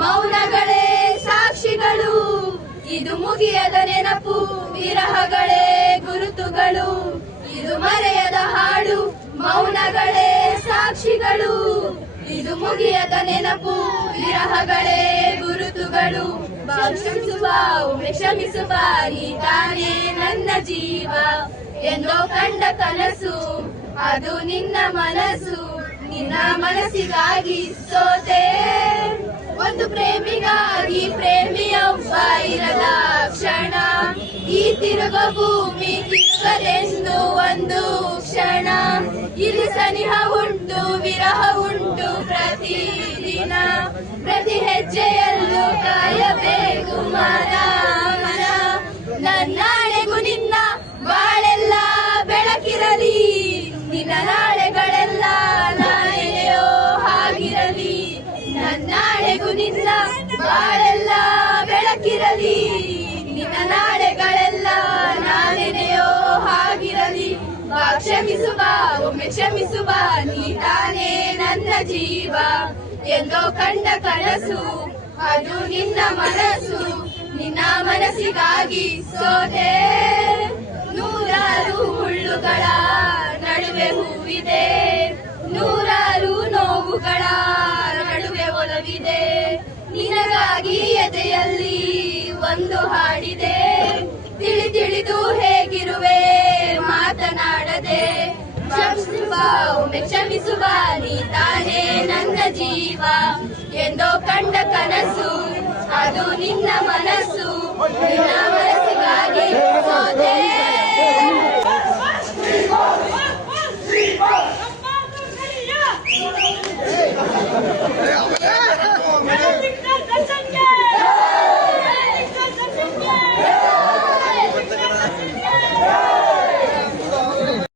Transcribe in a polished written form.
ಮೌನಗಳೇ ಸಾಕ್ಷಿಗಳು, ಇದು ಮುಗಿಯದ ನೆನಪು, ವಿರಹಗಳೇ ಗುರುತುಗಳು, ಇದು ಮರೆಯದ ಹಾಡು. ಮೌನಗಳೇ ಸಾಕ್ಷಿಗಳು, ಇದು ಮುಗಿಯದ ನೆನಪು, ವಿರಹಗಳೇ ಗುರುತುಗಳು. ಕ್ಷಮಿಸುವ ಒಮ್ಮೆ ಕ್ಷಮಿಸುವ, ನೀ ತಾನೇ ನನ್ನ ಜೀವ. ಎಂದೋ ಕಂಡ ಕನಸು ಅದು ನಿನ್ನ ಮನಸ್ಸು, ನಿನ್ನ ಮನಸ್ಸಿಗಾಗಿ ಸೋತೆ. ಒಂದು ಪ್ರೇಮಿಗಾಗಿ ಪ್ರೇಮಿಯೊಬ್ಬ ಇರದ ಕ್ಷಣ, ಈ ತಿರುಗ ಭೂಮಿ ತಿರುಗದೆಂದು ಒಂದು ಕ್ಷಣ. ಇಲ್ಲಿ ಸನಿಹ ಉಂಟು, ವಿರಹ ಉಂಟು ಪ್ರತಿದಿನ, ಪ್ರತಿ ಹೆಜ್ಜೆಯಲ್ಲೂ ಕಾಯಬೇಕು ಮನ ಮನ. ನನ್ನಾಳೆಗೂ ನಿನ್ನ ಬಾಳೆಲ್ಲ ಬೆಳಕಿರಲಿ, ನಿನ್ನ ನಾಳೆಗಳೆಲ್ಲ ನಾಳೆಯೋ ಹಾಗಿರಲಿ. ನನ್ನಾಳೆಗೂ ನಿನ್ನ ಬಾಳೆಲ್ಲ ಬೆಳಕಿರಲಿ, ನಿನ್ನ ನಾಳೆಗಳೆಲ್ಲ ನಾಳೆಯೋ ಹಾಗಿರಲಿ. ಕ್ಷಮಿಸುವ ಒಮ್ಮೆ ಕ್ಷಮಿಸುವ, ನೀ ತಾನೇ ನನ್ನ ಜೀವ. ಎಂದೋ ಕಂಡ ಕನಸು ಅದು ನಿನ್ನ ಮನಸ್ಸು, ನಿನ್ನ ಮನಸ್ಸಿಗಾಗಿ ಸೋತೆ. ನೂರಾರು ಮುಳ್ಳುಗಳ ನಡುವೆ ಹೂವಿದೆ, ನೂರಾರು ನೋವುಗಳ ನಡುವೆ ಒಲವಿದೆ. ನಿನಗಾಗಿ ಎದೆಯಲ್ಲಿ ಒಂದು ಹಾಡಿದೆ, ತಿಳಿ ತಿಳಿದು ಹೇಗಿರುವೆ ಮಾತನಾಡದೆ. ಕ್ಷಮಿಸುವ ಒಮ್ಮೆ ಕ್ಷಮಿಸುವ, ನೀ ತಾನೇ ನನ್ನ ಜೀವ. ಎಂದೋ ಕಂಡ ಕನಸು ಅದು ನಿನ್ನ ಮನಸ್ಸು, ನಿನ್ನ ಮನಸ್ಸಿಗಾಗಿ ಸೋತೆ.